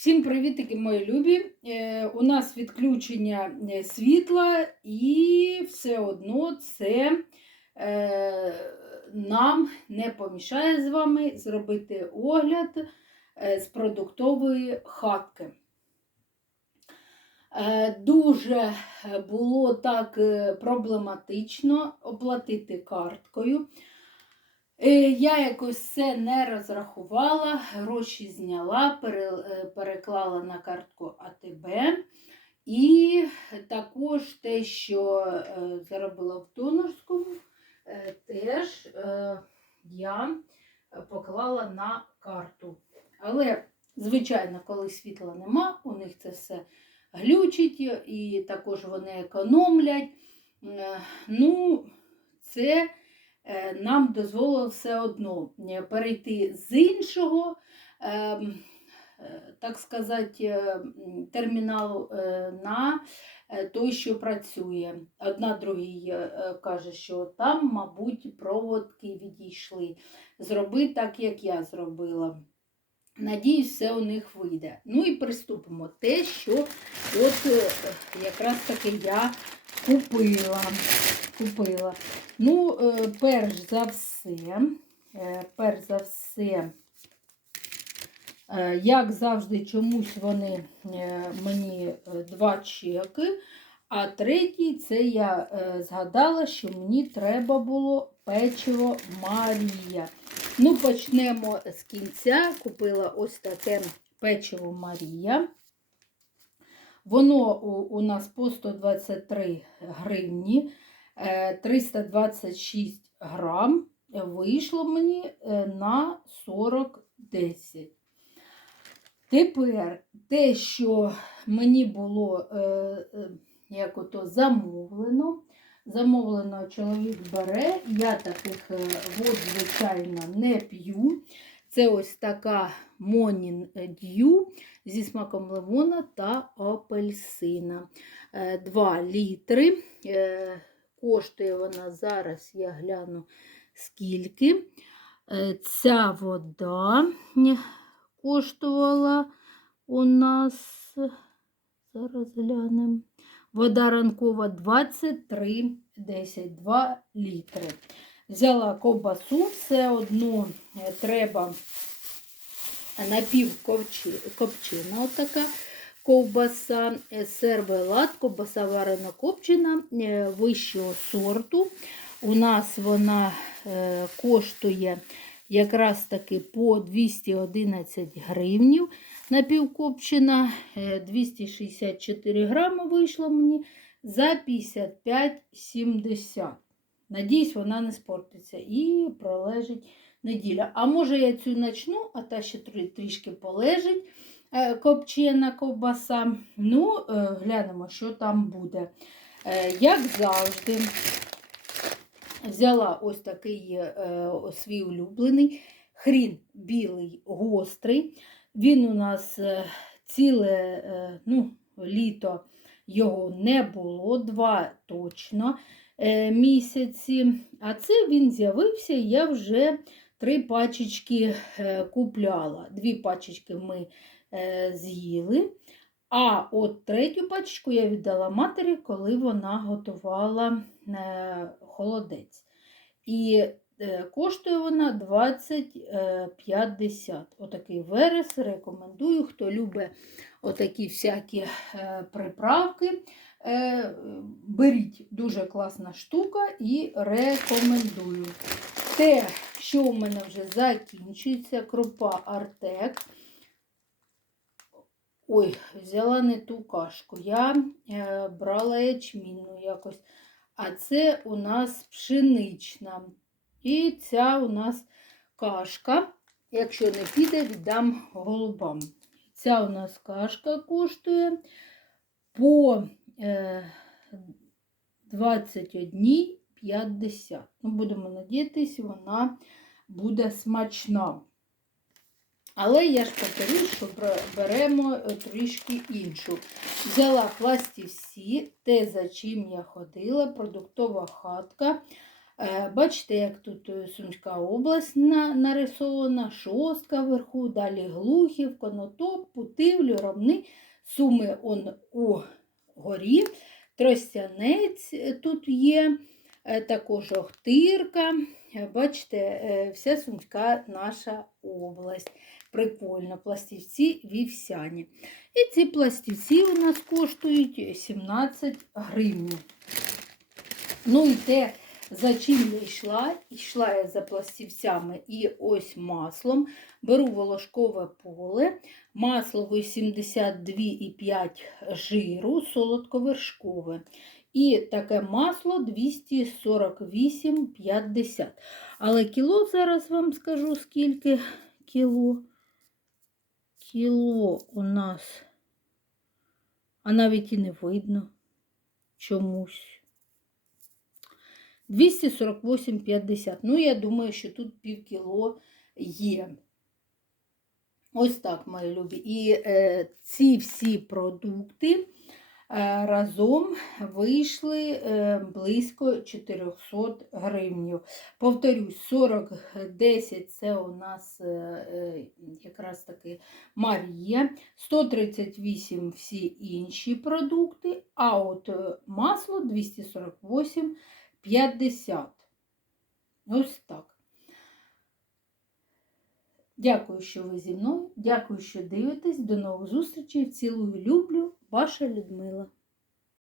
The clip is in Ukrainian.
Всім привітики, мої любі. Е, у нас відключення е, світла, і все одно це е, нам не помішає з вами зробити огляд з продуктової хатки. Дуже було так проблематично оплатити карткою. Е, Я якось це не розрахувала, гроші зняла, е, переклала на картку АТБ. І також те, що е, заробила в донорському, теж я поклала на карту. Але, звичайно, коли світла нема, у них це все глючить, і також вони економлять. Ну, це нам дозволило все одно е, перейти з іншого, ем, е, так сказати, е, терміналу е, на е, той, що працює. Одна другій е, е, каже, що там, мабуть, проводки відійшли. Зроби так, як я зробила. Надіюсь, все у них вийде. Ну і приступимо. Те, що от е, якраз таки я купила. Купила. Ну, е, перш за все, е, перш за все, е, як завжди, чомусь вони мені два чеки, а третій це я згадала, що мені треба було печиво Марія. Ну, почнемо з кінця. Купила ось таке печиво Марія. Воно у, нас по 123 гривні, 326 грам. Вийшло мені е, на 40,10. Тепер те, що мені було е, е, як ото замовлено, замовлено чоловік бере, я таких е, вод, звичайно, не п'ю. Це ось така Монін Д'ю зі смаком лимона та апельсина. 2 літри. Коштує вона зараз, я гляну скільки. Е, Ця вода коштувала у нас, зараз глянемо, вода ранкова 23, 10, 2 літри. Взяла ковбасу, все одно е, треба напівкопчена отака ковбаса, е, сервелат, ковбаса варена копчена е, вищого сорту. У нас вона е, коштує якраз таки по 211 гривнів напівкопчена, е, 264 грами вийшло мені за 55,70. Надіюсь, вона не спортиться і пролежить неділя. А може я цю начну, а та ще трішки полежить копчена ковбаса. Ну, е, глянемо, що там буде. Е, Як завжди, взяла ось такий е, свій улюблений хрін білий гострий. Він у нас е, ціле е, ну, літо його не було, два точно е, місяці. А це він з'явився, я вже три пачечки е, купляла. Дві пачечки ми е, з'їли. А от третю пачечку я віддала матері, коли вона готувала е, холодець. І е, коштує вона 20,50. Отакий верес. Рекомендую, хто любить отакі всякі е, приправки. Е, беріть дуже класна штука і рекомендую. Те, що у мене вже закінчується, крупа Артек. Ой, взяла не ту кашку. Я е, брала ячмінну якось. А це у нас пшенична. І ця у нас кашка. Якщо не піде, віддам голубам. Ця у нас кашка коштує по е, 21,50. Ну, будемо надіятись, вона буде смачна. Але я ж повторюю, що беремо е, трішки іншу. Взяла пластівці, те, за чим я ходила, продуктова хатка. Е, Бачите, як тут е, Сумська область на- нарисована, шостка вверху, далі Глухів, Конотоп, Путивлю, Ромни, Суми он у горі, Тростянець тут є, також Охтирка. Е, Бачите, е, вся Сумська наша область. Прикольно, пластівці вівсяні. І ці пластівці у нас коштують 17 гривень. Ну і те, за чим я йшла, йшла я за пластівцями і ось маслом. Беру волошкове поле, масло 82,5 жиру, солодковершкове. І таке масло 248,50. Але кіло зараз вам скажу, скільки кіло. Кіло у нас, а навіть і не видно чомусь. 248,50. Ну, я думаю, що тут пів кіло є. Ось так, мої любі. І е, ці всі продукти разом вийшли е, близько 400 гривень. Повторюсь, 40-10 це у нас е, е, якраз таки Марія, 138 всі інші продукти, а от е, масло 248 50. Ось так. Дякую, що ви зі мною. Дякую, що дивитесь. До нових зустрічей. Цілую, люблю. Ваша Людмила.